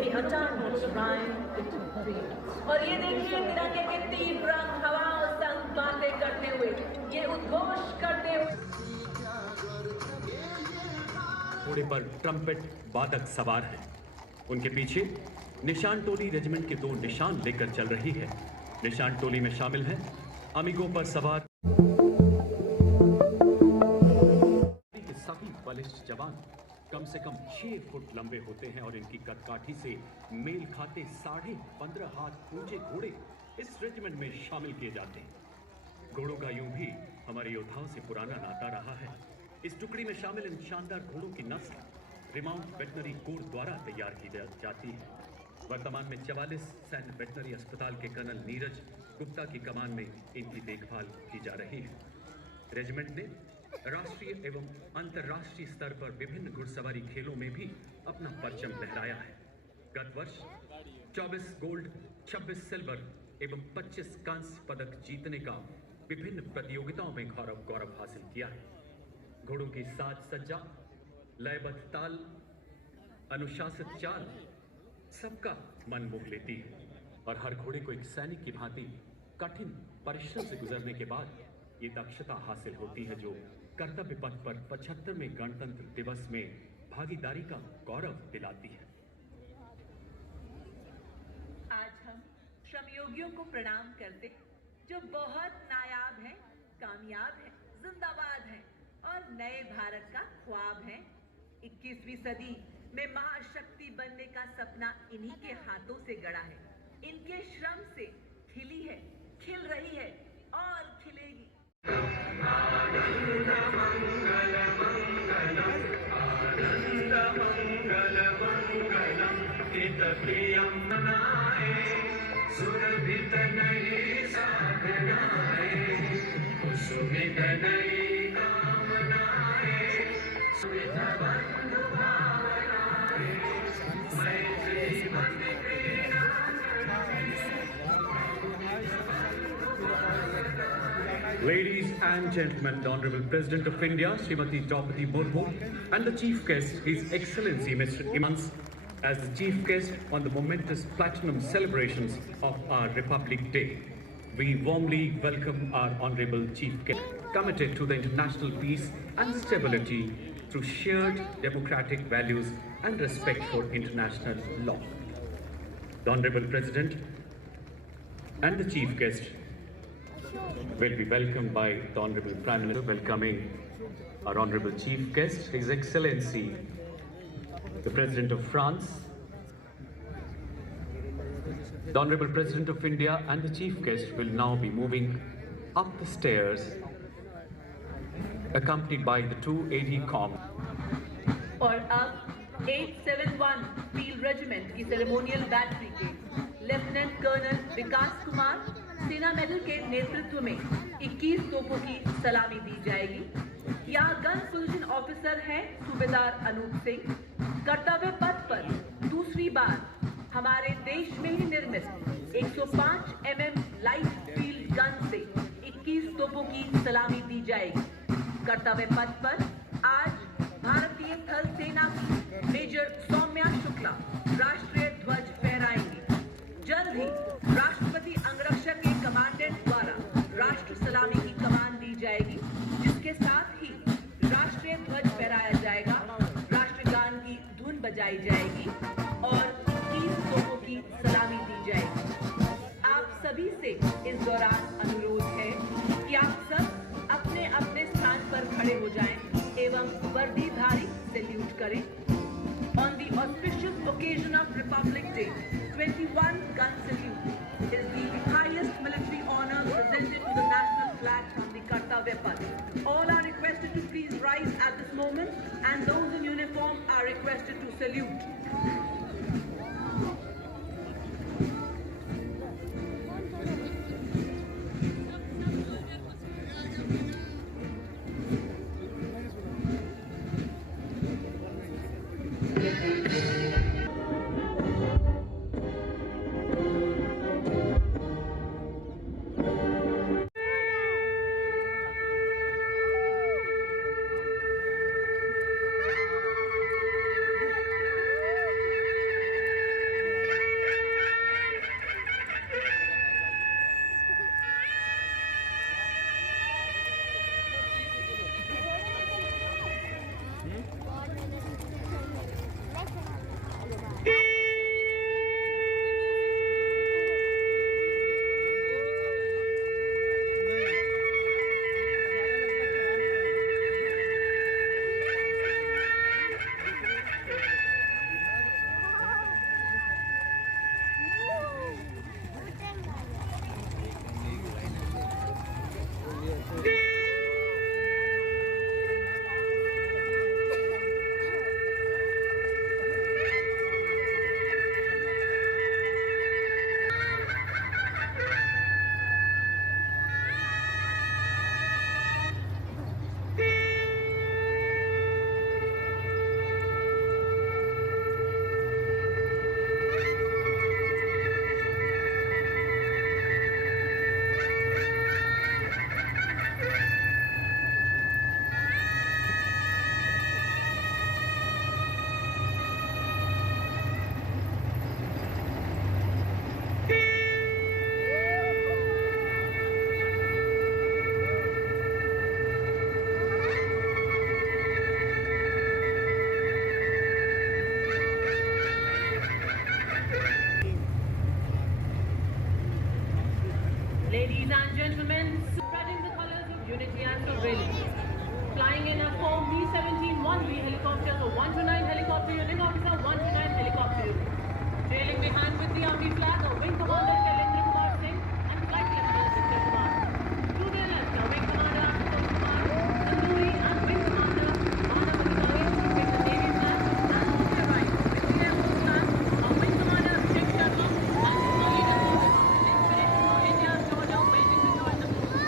may autonomous rhyme into fields. और ये देखिए तिरंगे के तीव्र हवाओं संग बातें करते हुए, ये उद्घोष करते हुए। घोड़े पर ट्रम्पेट वादक सवार हैं। उनके पीछे निशान टोली रेजिमेंट के 2 निशान लेकर चल रही है। निशान टोली में शामिल हैं अमीगों पर सवार के सभी बलिष्ठ जवान कम से कम 6 फुट लंबे होते हैं और इनकी कदकाठी से मेल खाते 15.5 हाथ ऊंचे घोड़े इस रेजिमेंट में शामिल किए जाते हैं। घोड़ों का यूं भी हमारे योद्धाओं से पुराना नाता रहा है। इस टुकड़ी में शामिल इन शानदार घोड़ों की नस्ल रिमाउंट वेटनरी कोर द्वारा तैयार की जाती है। वर्तमान में 44 सैन्य वेटनरी अस्पताल के कर्नल नीरज गुप्ता की कमान में इनकी देखभाल की जा रही है। रेजिमेंट ने राष्ट्रीय एवं अंतर्राष्ट्रीय स्तर पर विभिन्न घुड़सवारी खेलों में भी अपना परचम लहराया है। गत वर्ष 24 गोल्ड, 26 सिल्वर एवं 25 कांस्य पदक जीतने का विभिन्न प्रतियोगिताओं में गौरव हासिल किया है। घोड़ों की साज सज्जा, लयबद्ध ताल, अनुशासित चाल सबका मन मोह लेती है और हर घोड़े को एक सैनिक की भांति कठिन परिश्रम से गुजरने के बाद ये दक्षता हासिल होती है जो कर्तव्य पथ पर 75वें गणतंत्र दिवस में भागीदारी का गौरव दिलाती है। आज हम श्रमयोगियों को प्रणाम करते जो बहुत नायाब है, कामयाब है, जिंदाबाद है और नए भारत का ख्वाब है। 21वीं सदी में महाशक्ति बनने का सपना इन्हीं के हाथों से गढ़ा है। इनके श्रम से खिली है, खिल रही है और खिलेगी। Ladies and gentlemen, the Honorable President of India, Srimati Draupadi Murmu, and the Chief Guest, His Excellency Mr. Imans, as the Chief Guest on the momentous platinum celebrations of our Republic Day. We warmly welcome our Honorable Chief Guest, committed to the international peace and stability through shared democratic values and respect for international law. The Honorable President and the Chief Guest will be welcomed by the Honorable Prime Minister, welcoming our Honorable Chief Guest, His Excellency, the President of France, the Honorable President of India and the Chief Guest will now be moving up the stairs, accompanied by the 2 AD Com. और अब 871 field regiment की ceremonial battery के lieutenant colonel विकास कुमार सेना medal के नेतृत्व में 21 तोपों की सलामी दी जाएगी। यहाँ गन पोजीशन ऑफिसर हैं सूबेदार अनूप सिंह। कर्तव्य पथ पर दूसरी बार हमारे देश में ही निर्मित 105 mm लाइट फील्ड गन से 21 तोपों की सलामी दी जाएगी। कर्तव्य पथ पर आज भारतीय थल सेना की मेजर सौम्या शुक्ला राष्ट्रीय ध्वज फहराएंगी। जल्द ही राष्ट्रपति अंगरक्षक के कमांडेंट द्वारा राष्ट्र सलामी की कमान दी जाएगी, जिसके साथ ही राष्ट्रीय ध्वज फहराया जाएगा, राष्ट्रगान की धुन बजाई जाएगी और 21 तोपों की सलामी दी जाएगी। आप सभी से इस दौरान अनुरोध है कि आप सब अपने अपने स्थान पर खड़े हो जाएं एवं वर्दीधारी सैल्यूट करें। On the auspicious occasion of Republic Day, 21 gun salute is the highest military honor presented to the national flag from the Kartavya Path. All are requested to please rise at this moment, and those in uniform are requested to salute. Ladies and gentlemen, spreading the colors of unity and surveillance. Flying in a 4 Mi-17 1B helicopter, a 129 helicopter unit, officer 129 helicopter unit. Trailing behind with the army flag, a wing commander Shailendra Kumar Singh and flight lieutenant Vikram Kumar. To their left, a wing commander Ashutosh Kumar, Tandoori and wing commander Manav Adhikari with the navy flag. And to their right, with the air force flag, a wing commander Sheikh Sharma and the Inspiration for India, Georgia, waiting to join the force.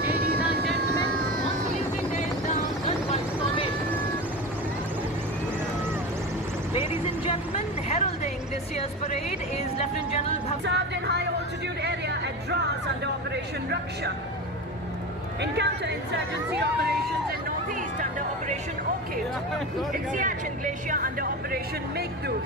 Ladies and gentlemen, on saluting day is now gunfight formation. Ladies and gentlemen, heralding this year's parade is Lieutenant General Bhav. Served in high altitude area at Dras under Operation Raksha. In counter-insurgency operations in Northeast under Operation Orchid. In Siachen Glacier under Operation Meghdoot.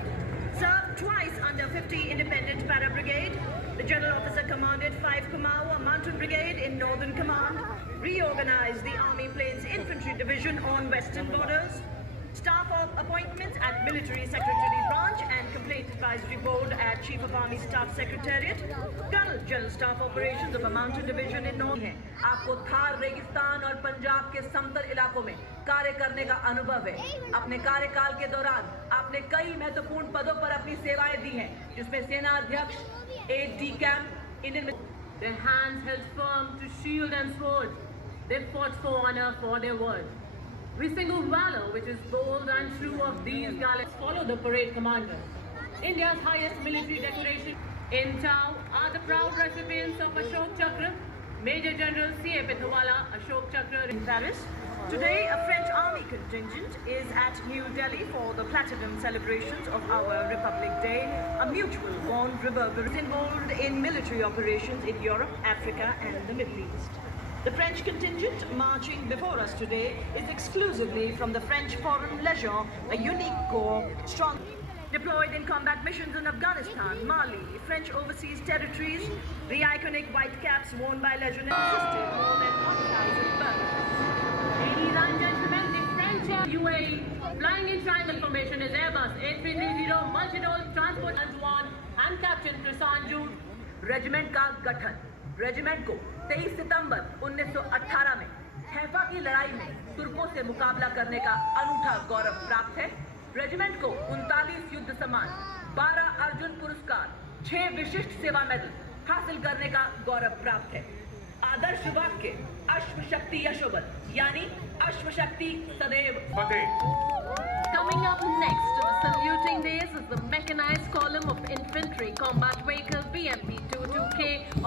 Served twice under 50 Independent Para Brigade. The General Officer commanded 5 Kumaon Mountain Brigade in Northern Command. Reorganized the Army Plains Infantry Division on Western borders. Staff of appointments at Military Secretary Branch and Complaint Advisory Board at Chief of Army Staff Secretariat. Colonel General Staff Operations of a Mountain Division in North. आपको थार रेगिस्तान और पंजाब के समतल इलाकों में कार्य करने का अनुभव है। अपने कार्यकाल के दौरान आपने कई महत्वपूर्ण पदों पर अपनी सेवाएं दी हैं, जिसमें सेना अध्यक्ष, AD camp, Indian. Their hands held firm to shield and sword. They fought for honor for their word. We single valor, which is bold and true of these gallants, follow the parade commander. India's highest military decoration in Tau are the proud recipients of Ashok Chakra, Major General C.A. Pithawala Ashok Chakra in Paris. Today, a French army contingent is at New Delhi for the platinum celebrations of our Republic Day, a mutual bond reverberant involved in military operations in Europe, Africa and the Middle East. The French contingent marching before us today is exclusively from the French Foreign Legion, a unique corps strong deployed in combat missions in Afghanistan, Mali, French overseas territories. The iconic white caps worn by Legion assisted more than 1,000 burglars. Ladies and gentlemen, the French UAE flying in triangle formation is Airbus A330 Multidole Transport Antoine and Captain Trisanju. Regiment का गठन regiment को 23 सितंबर 1918 में Haifa की लड़ाई में तुर्कों से मुकाबला करने का अनूठा गौरव प्राप्त है। रेजिमेंट को 39 युद्ध सम्मान, 12 अर्जुन पुरस्कार, 6 विशिष्ट सेवा मेडल हासिल करने का गौरव प्राप्त है। आदर्श वाक्य अश्व शक्ति यशोबल, यानी अश्व शक्ति सदैव फतेह। Coming up next to the saluting days is the mechanized column of infantry combat vehicle BMP-22K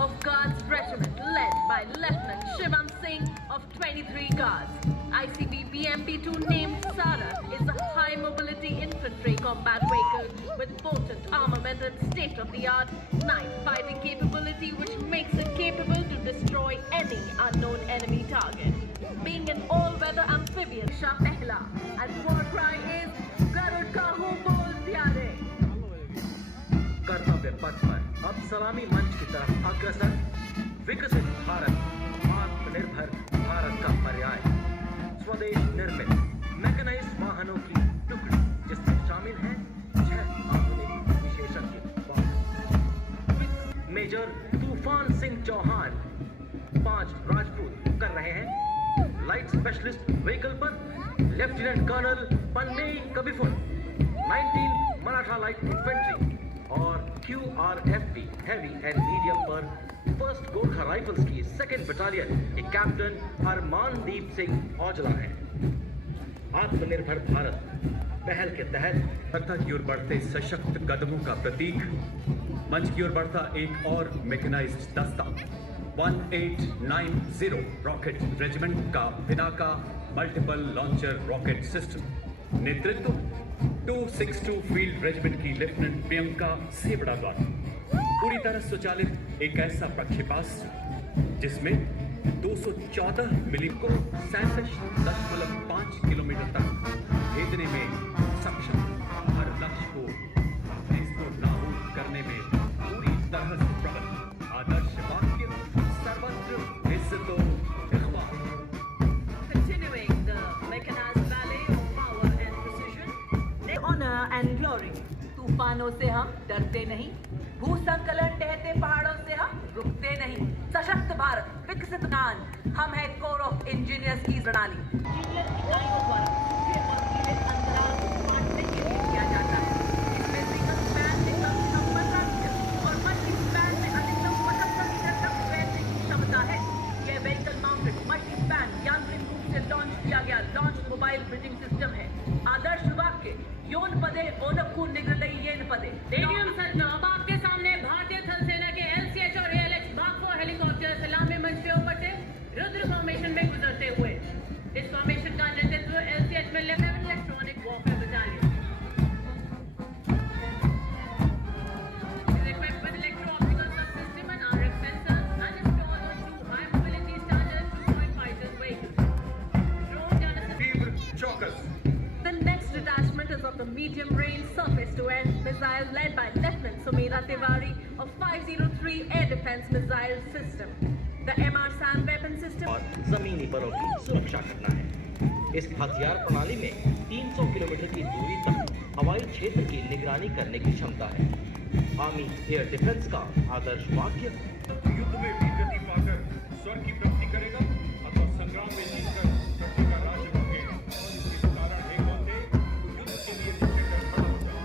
of Guards Regiment, led by Lieutenant Shivam Singh of 23 Guards. ICB BMP-2 named Sarat is a high mobility infantry combat vehicle with potent armament and state-of-the-art night fighting capability, which makes it capable to destroy any unknown enemy target. Being an all-weather amphibian, Shah Pehla, and war cry is Garud ka ho bol pyare. कर्तव्य पथ पर अब सलामी मंच की तरफ अग्रसर विकसित भारत, आत्मनिर्भर भारत का पर्याय, स्वदेश निर्मित मैकेनाइज्ड वाहनों की टुकड़ी, जिसमें शामिल हैं 6 आधुनिक विशेषज्ञ। मेजर तूफान सिंह चौहान 5 राजपूत कर रहे हैं लाइट स्पेशलिस्ट व्हीकल पर लेफ्टिनेंट कर्नल पन्नेई कबिफुल 19 मराठा लाइट इन्फेंट्री और QRFP हैवी एंड मीडियम पर फर्स्ट गोरखा राइफल्स की 2nd बटालियन के कैप्टन अरमानदीप सिंह औजला हैं। आत्मनिर्भर भारत पहल के तहत सत्ता की ओर बढ़ते सशक्त कदमों का प्रतीक मंच की ओर बढ़ता एक और मैकेनाइज्ड दस्ता 1890 रॉकेट रेजिमेंट का Pinaka multiple launcher rocket system. नेतृत्व 262 फील्ड रेजिमेंट की लेफ्टिनेंट प्रियंका सेवड़ा द्वारा। पूरी तरह स्वचालित एक ऐसा प्रक्षेपास्त्र जिसमें 214 मिली को 67.5 किलोमीटर तक भेजने में सक्षम, हर लक्ष्य को नाबूद करने में पूरी तरह से प्रबल। आदर्श वाक्य सर्वत्र इज्जतो इख्बार। Continuing the mechanized ballet of power and precision, honor and glory to तूफानों से हम डरते नहीं, भूसंकलन ढहते पहाड़ों से हम रुकते नहीं। सशक्त भारत, विकसित ज्ञान, हम है कोर ऑफ इंजीनियर्स की प्रणाली। इंजीनियर इकाइयों द्वारा सूखे और गीले अंतराल को बांटने के लिए किया जाता है। इसमें सिंगल स्पैन में कम से कम 15 मीटर और मल्टी स्पैन में अधिकतम 75 मीटर तक बैठने की क्षमता है। यह व्हीकल माउंटेड मल्टी स्पैन यांत्रिक रूप से लॉन्च किया गया लॉन्च मोबाइल ब्रिजिंग सिस्टम है। आदर्श वाक्य योन पदे ओनकू निग्रलई येन पदे। स्टेडियम सजना अब आपके सामने भारतीय थल सेना के LCH और ALX Mark 4 हेलीकॉप्टर सलामी मंच के ऊपर से रुद्र फॉर्मेशन में गुजरते हुए। इस फॉर्मेशन का नेतृत्व LCH में lieutenant electronic warfare battalion is equipped with electro-optical subsystem and RF sensors and installed on two high mobility standard 2-point fighter vehicles. Drone Genesis Chaucus. The next detachment is of the medium-range surface-to-air missile led by Lieutenant Sumira Tiwari of 503 Air Defense Missile System. The MR-SAM weapon system और जमीनी बलों की सुरक्षा करना है। इस हथियार प्रणाली में 300 किलोमीटर की दूरी तक हवाई क्षेत्र की निगरानी करने की क्षमता है। आर्मी एयर डिफेंस का आदर्श वाक्य युद्ध में वीरगति पाकर स्वर्ग की प्राप्ति करेगा अथवा संग्राम में जीतकर पृथ्वी का राज्य भोगेगा। इस कारण हे कौंते, युद्ध के लिए जुटकर खड़ा हो जाओ।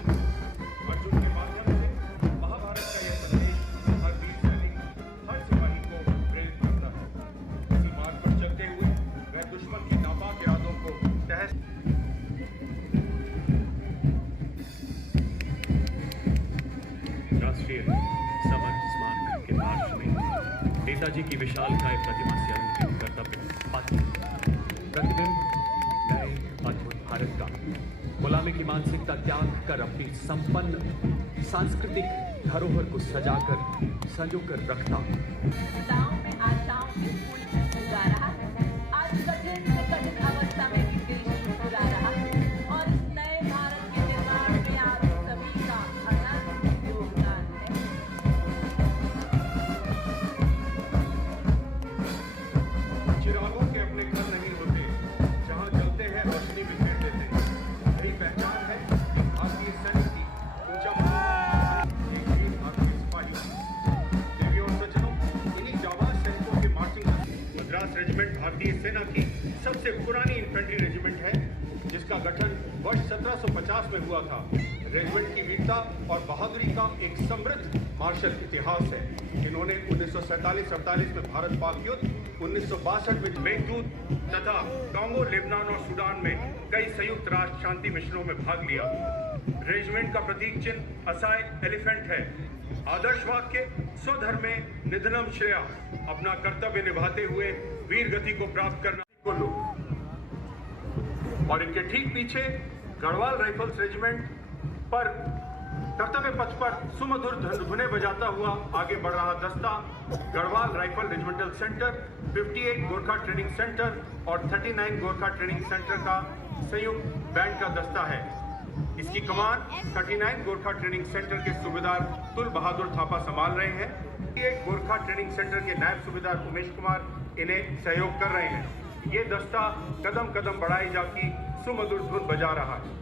अर्जुन के माध्यम से महाभारत का यह संदेश हर वीर सैनिक, हर सिपाही को प्रेरित करता है। इसी मार्ग पर चलते हुए वह दुश्मन के नापाक इरादों को तहस राष्ट्रीय समर स्मारक के पार्श्व में नेताजी की विशालकाय प्रतिमा से अलंकृत कर्तव्य पथ प्रतिबिंब नए अद्भुत भारत का गुलामी की मानसिकता त्याग कर अपनी संपन्न सांस्कृतिक धरोहर को सजाकर संजोकर रखता। गाँव में आशाओं की फूल मुस्कुरा रहा है। आज कठिन से कठिन अवस्था में भी देश मुस्कुरा रहा है और इस नए भारत के निर्माण में आप सभी का अनंत योगदान है। चिरागों के अपने घर नहीं होते, जहां जलते हैं रोशनी बिखेर देते हैं। यही पहचान है भारतीय सैनिक की। ऊंचा भारतीय सिपाहियों, देवियों और सज्जनों, इन्हीं जाबाज सैनिकों के मार्चिंग मद्रास रेजिमेंट भारतीय सेना की सबसे पुरानी इन्फेंट्री रेजिमेंट है, जिसका गठन वर्ष 1750 में हुआ था। रेजिमेंट की वीरता और बहादुरी का एक समृद्ध मार्शल इतिहास है। इन्होंने 1947-48 में भारत पाक युद्ध, 1962 में मेघदूत तथा कांगो, लेबनान और सूडान में कई संयुक्त राष्ट्र शांति मिशनों में भाग लिया। रेजिमेंट का प्रतीक चिन्ह असाय एलिफेंट है। आदर्श वाक्य स्वधर्मे निधनम श्रेया, अपना कर्तव्य निभाते हुए वीर गति को प्राप्त करना को लो। और इनके ठीक पीछे गढ़वाल राइफल्स रेजिमेंट पर कर्तव्य पथ पर सुमधुर धुने बजाता हुआ आगे बढ़ रहा दस्ता Garhwal rifle regimental centre, 58 Gorkha training centre और 39 गोरखा ट्रेनिंग सेंटर का संयुक्त बैंड का दस्ता है। इसकी कमान 39 गोरखा ट्रेनिंग सेंटर के सूबेदार तुल बहादुर थापा संभाल रहे हैं। एक गोरखा ट्रेनिंग सेंटर के नायब सूबेदार उमेश कुमार इन्हें सहयोग कर रहे हैं। ये दस्ता कदम कदम बढ़ाई जाती सुमधुर धुन बजा रहा है।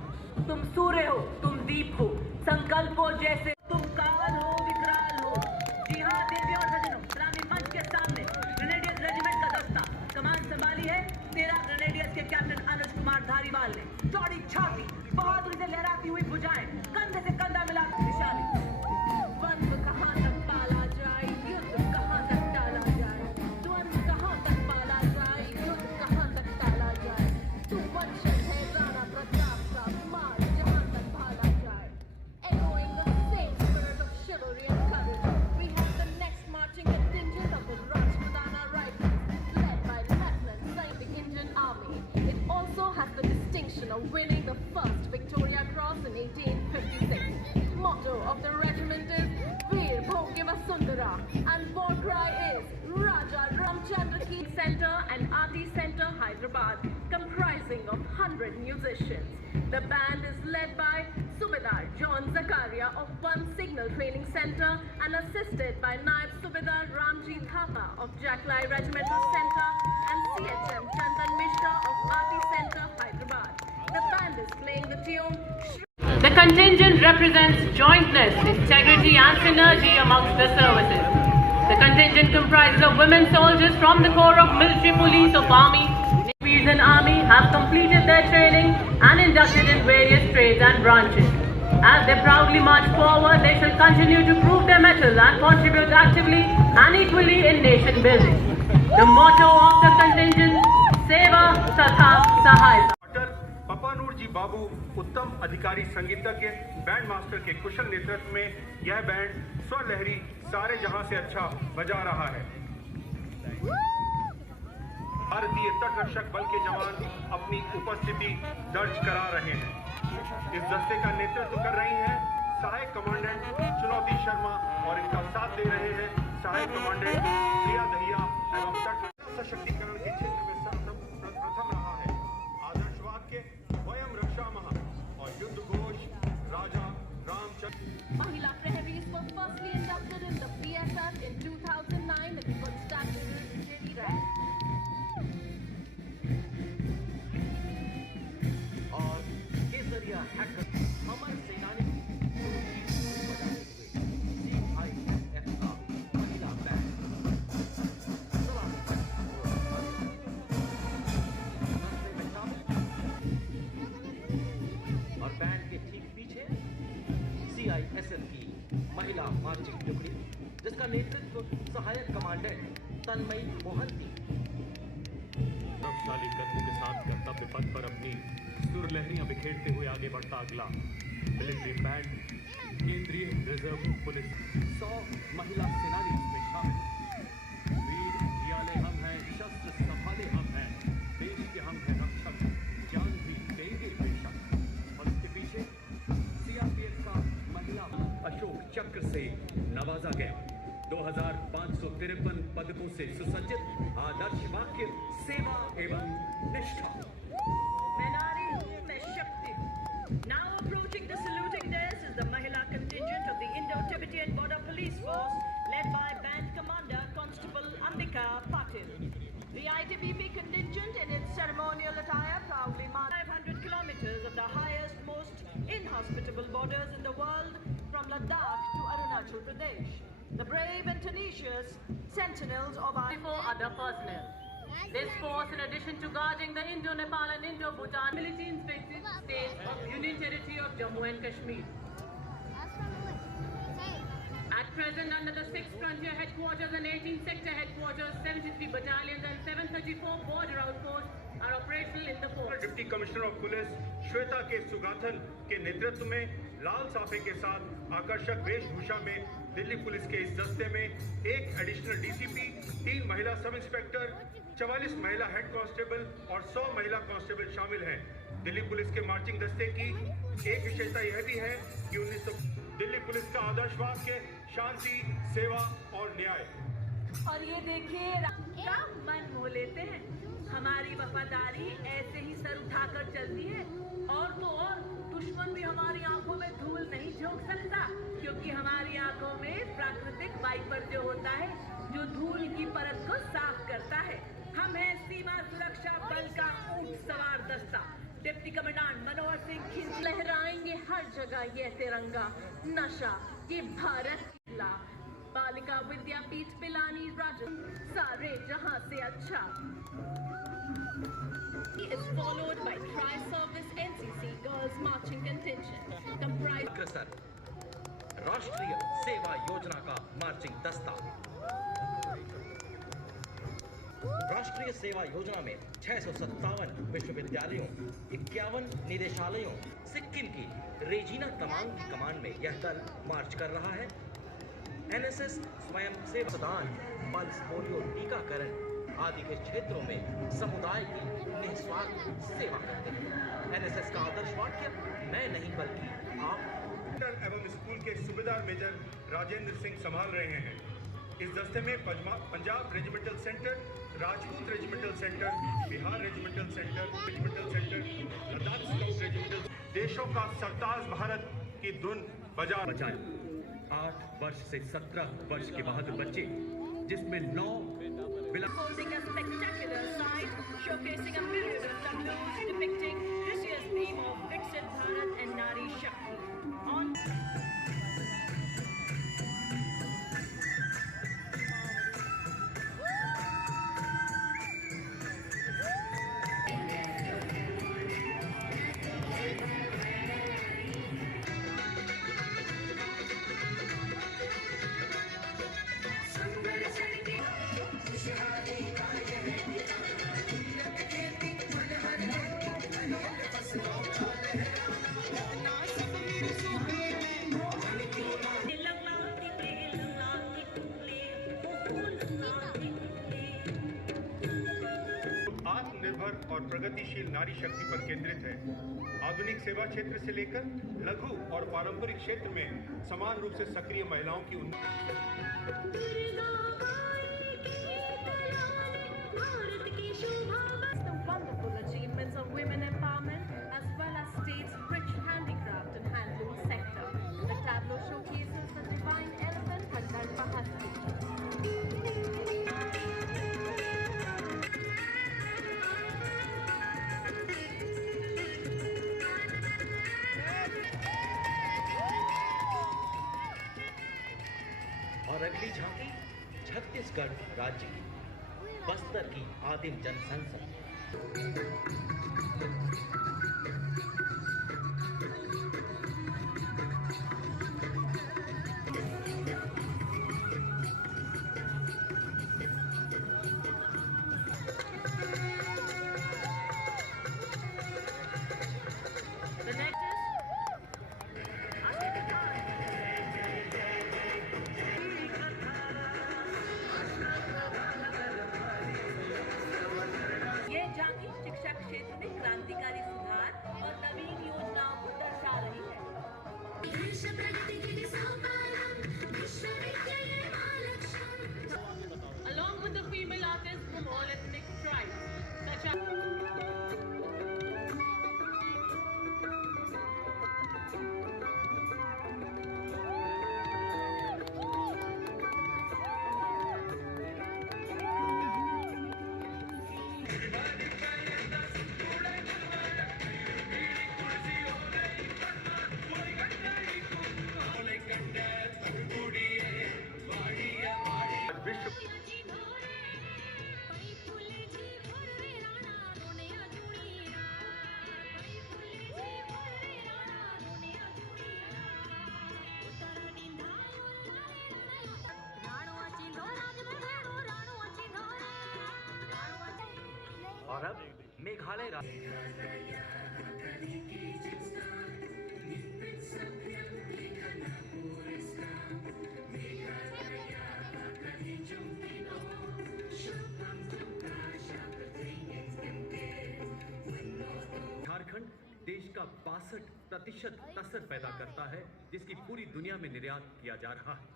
तुम सूर्य हो, तुम दीप हो, संकल्प हो जैसे तुम काल हो, विकराल हो। जी हाँ देवियों और सज्जनों, सलामी मंच के सामने ग्रेनेडियर्स रेजिमेंट का दस्ता कमान संभाली है 13 ग्रेनेडियर्स के कैप्टन अनुज कुमार धारीवाल ने। चौड़ी छाती, बहादुरी से लहराती हुई भुजाएं, कंधे से कंधा मिला विशाली। द्वंद्व कहाँ तक पाला जाए, युद्ध कहाँ तक टाला जाए, द्वंद्व कहाँ तक पाला जाए, युद्ध कहाँ तक टाला जाए। तू वंशज है राणा प्रताप का, मार जहाँ तक भाला जाए। Echoing the same spirit of chivalry and courage, we have the next marching contingent of the Rajputana Rifles, led by Lieutenant Sainik Indian Army. It also has the distinction of winning the first Victoria Cross in 1856. Motto of the regiment is Veer Bhogiva Sundara, and war cry is Raja Ramchandra Ki Center and Adi Center, Hyderabad, comprising of 100 musicians. The band is led by Subedar John Zakaria of One Signal Training Center and assisted by Naib Subedar Ramji Thapa of Jacklai Regimental Center and CHM Chandan Mishra of Adi Center, Hyderabad. The band is playing the tune. The contingent represents synergy amongst the services. The contingent comprises of women soldiers from the Corps of Military Police of Army, Navies and Army have completed their training and inducted in various trades and branches. As they proudly march forward, they shall continue to prove their mettle and contribute actively and equally in nation building. The motto of the contingent, Seva Tatha Sahayata. Doctor पपानूर जी बाबू उत्तम अधिकारी संगीतज्ञ band master के कुशल नेतृत्व में यह बैंड स्वर लहरी सारे जहां से अच्छा बजा रहा है। भारतीय तटरक्षक बल के जवान अपनी उपस्थिति दर्ज करा रहे हैं। इस दस्ते का नेतृत्व कर रही हैं सहायक कमांडेंट चुनौती शर्मा और इनका साथ दे रहे हैं सहायक कमांडेंट प्रिया दहिया एवं तट सशक्तिकरण के क्षेत्र में प्रथम रहा है आदर्शवाद के वयम रक्षा महा और युद्ध घोष राजा Ramchandra. Mahila Prahris was firstly inducted in the PSF in 2009 at the Constabulary Brigade rank. और केसरिया हैकर अमर सेनानी CISF का महिला बैंड और बैंड के ठीक पीछे CISF की महिला मार्चिंग टुकड़ी जिसका नेतृत्व सहायक कमांडेंट तन्मयी मोहंती। प्रभावशाली कदमों के साथ कर्तव्य पथ पर अपनी सुर लहरियां बिखेरते हुए आगे बढ़ता अगला मिलिट्री बैंड केंद्रीय रिजर्व पुलिस 100 महिला सेनानी इसमें शामिल। वीर जियाले हम हैं, शस्त्र संभाले हम हैं, देश के हम हैं रक्षक, जान भी देंगे बेशक। और उसके पीछे CRPF का महिला अशोक चक्र से नवाजा गया। 2553 पदकों से सुसज्जित आदर्श वाक्य सेवा एवं निष्ठा। Now approaching the saluting desk is the Mahila contingent of the Indo-Tibetan Border Police Force led by Band Commander Constable Ambika Patil. The ITBP contingent in its ceremonial attire proudly marched 500 kilometers of the highest, most inhospitable borders in the world from Ladakh to Arunachal Pradesh. The brave and tenacious sentinels of our... For other personnel. This force, in addition to guarding the Indo-Nepal and Indo-Bhutan military inspected states of Union Territory of Jammu and Kashmir. At present, under the 6th Frontier Headquarters and 18th Sector Headquarters, 73 battalions and 734 border outposts are operational in the force. Deputy commissioner of police Shweta के सुगाथन के नेतृत्व में लाल साफे के साथ आकर्षक वेशभूषा में दिल्ली पुलिस के इस दस्ते में एक एडिशनल डीसीपी, 3 महिला सब इंस्पेक्टर, 44 महिला हेड कांस्टेबल और 100 महिला कांस्टेबल शामिल हैं। दिल्ली पुलिस के मार्चिंग दस्ते की एक विशेषता यह भी है कि 1900 दिल्ली पुलिस का आदर्श वाक्य शांति, सेवा और न्याय। और ये देखिए क्या मन मोह लेते हैं। हमारी वफादारी ऐसे ही सर उठाकर चलती है और तो और दुश्मन भी हमारी आंखों में धूल नहीं झोंक सकता, क्योंकि हमारी आंखों में प्राकृतिक वाइपर जो होता है जो धूल की परत को साफ करता है। हम हैं सीमा सुरक्षा बल का ऊंट सवार दस्ता। डिप्टी कमांडेंट मनोहर सिंह खिंच लहराएंगे हर जगह ये तिरंगा। नशा ये भारत ला बालिका विद्यापीठ पिलानी राजन सारे जहां से अच्छा। He is followed by Tri-Service NCC Girls Marching Contingent comprised अग्रसर राष्ट्रीय सेवा योजना का मार्चिंग दस्ता। राष्ट्रीय सेवा योजना में 657 विश्वविद्यालयों, 51 निदेशालयों, सिक्किम की रेजिना तमांग की कमान में यह दल मार्च कर रहा है। एनएसएस स्वयं सेवा प्रदान, पल्स पोलियो टीकाकरण आदि के क्षेत्रों में समुदाय की निस्वार्थ सेवा करते हैं। एनएसएस का आदर्श वाक्य मैं नहीं बल्कि आप एवं स्कूल के सूबेदार मेजर राजेंद्र सिंह संभाल रहे हैं। इस दस्ते में Punjab regimental centre, Rajput regimental centre, Bihar regimental centre, Ladakh scout regimental देशों का सरताज भारत की धुन बजाया। 8 वर्ष से 17 वर्ष के बहादुर बच्चे, जिसमें 9 holding a spectacular sight showcasing a myriad of tableaus depicting this year's theme of Viksit Bharat and Nari Shakti. On और प्रगतिशील नारी शक्ति पर केंद्रित है। आधुनिक सेवा क्षेत्र से लेकर लघु और पारंपरिक क्षेत्र में समान रूप से सक्रिय महिलाओं की The wonderful achievements of women empowerment as well as state's rich handicraft and handloom sector. The tableau showcases the divine element and Hasti. और अगली झांकी छत्तीसगढ़ राज्य की बस्तर की आदिम जनसंसद। The next is ये झांकी शिक्षा क्षेत्र में क्रांतिकारी सुधार और नवीन योजनाओं को दर्शा रही है। along with the female artists from all ethnic tribes, such as विश्व और अब मेघालय झारखंड देश का 62% तसर पैदा करता है, जिसकी पूरी दुनिया में निर्यात किया जा रहा है।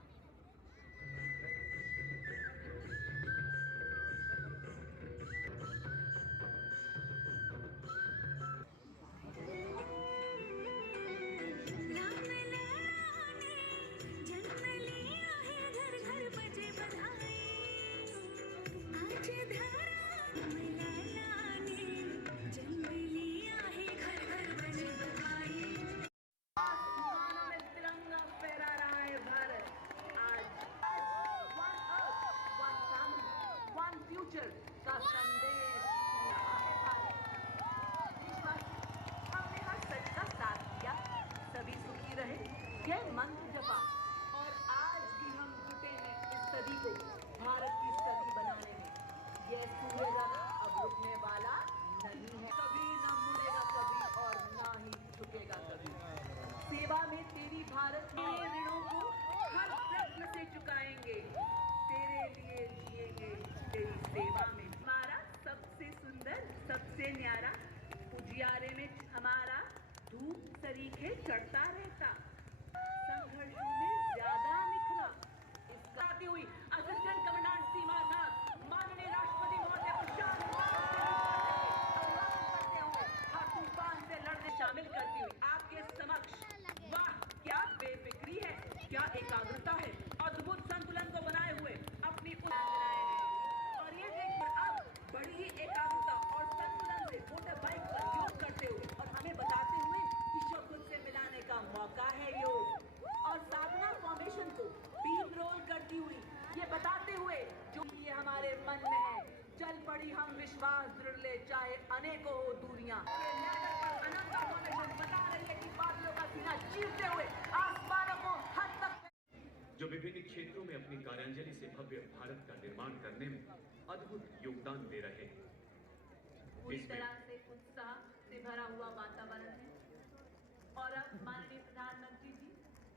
आसमानों में तिरंगा फहरा रहा है भारत। आज one earth, one family, one future का संदेश रहा है भारत। देशवासी, हमने हर सच का साथ दिया, सभी सुखी रहे, यह मंत्र जपा, और आज भी हम जुटे हैं इस सदी को भारत की सदी बनाने में। यह सूर्य अब रुकने वाला नहीं है, कभी न मुड़ेगा कभी और ना ही झुकेगा कभी। सेवा में तेरी भारत के ऋणों को हर प्रश्न से चुकाएंगे, तेरे लिए जिएंगे तेरी सेवा में। हमारा सबसे सुंदर, सबसे न्यारा, उजियारे में हमारा धूप सरीखे चढ़ता रहता, संघर्षों में ज्यादा निखरा। इसका आती हुई असिस्टेंट कमांडेंट सीमा नाथ माननीय राष्ट्रपति महोदय को करते हुए हर तूफान से लड़ने शामिल करती हुई आपके समक्ष, वाह क्या बेफिक्री है, क्या एकाग्रता है, अद्भुत संतुलन को बनाए हुए अपनी और ये देखकर अब बड़ी ही एकाग्रता और संतुलन से मोटर बाइक पर योग करते हुए और हमें बताते हुए विश्व खुद से मिलाने का मौका है योग, और साधना फाउंडेशन को बीम रोल करती हुई ये बताते हुए जो ये हमारे मन में है, चल पड़ी हम विश्वास दृढ़ ले चाहे अनेकों हो दूरियां। अनंता फाउंडेशन बता रही है कि बादलों का सीना चीरते हुए आसमानों को हद तक, जो विभिन्न क्षेत्रों में अपनी कार्यांजलि से भव्य भारत का निर्माण करने में अद्भुत योगदान दे रहे हैं। पूरी तरह से उत्साह से भरा हुआ वातावरण है। और अब माननीय प्रधानमंत्री जी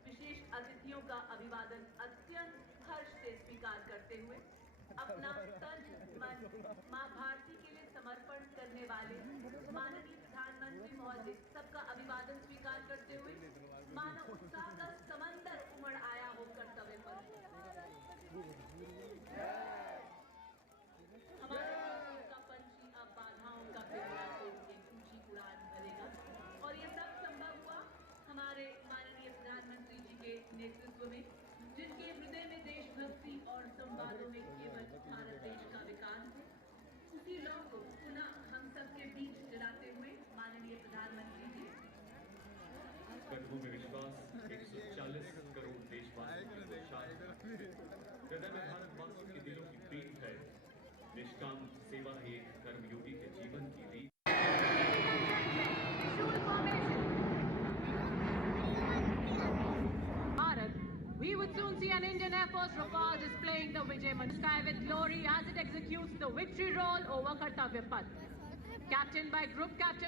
विशेष अतिथियों का अभिवादन अत्यंत हर्ष से स्वीकार करते हुए अपना तन मन मां भारती के लिए समर्पण करने वाले नेतृत्व में, जिनके हृदय में देशभक्ति और संवादों में केवल भारत देश का विकास है, उसी लौ को पुनः हम सबके बीच जलाते हुए माननीय प्रधानमंत्री जी कदमों में विश्वास 140 करोड़ देशवासियों की शायद हृदय में भारतवासियों के दिलों की पीठ है। निष्काम सेवा ही एक कर्मयोगी के जीवन की रीत। We would soon see an Indian Air Force Rafale displaying the Vijay Mantra sky with glory as it executes the victory roll over Kartavya Path. Captained by Group Captain